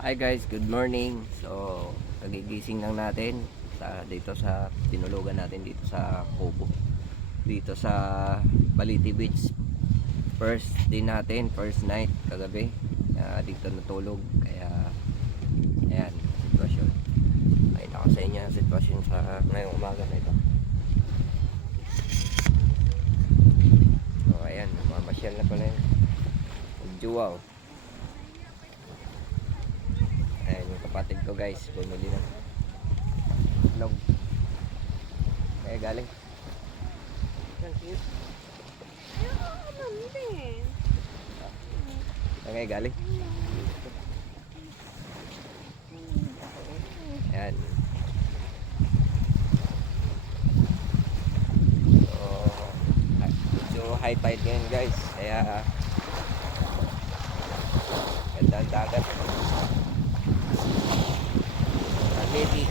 Hi guys, good morning. So, nagigising lang natin dito sa tinulugan natin dito sa Kubo. Dito sa Baliti Beach. First day natin, first night kagabi. Dito natulog. Kaya ayan, sitwasyon. Ay nako sa inyo ang sitwasyon sa ngayong umaga na ito. So, ayan, mamasyal na pala yun. Juwaw. Ayan yung kapatid ko guys, bumili ng itlog. Kaya galing. Kaya galing. Ayan. So high tide ngayon guys. Kaya ganda ang dagat. Baliti.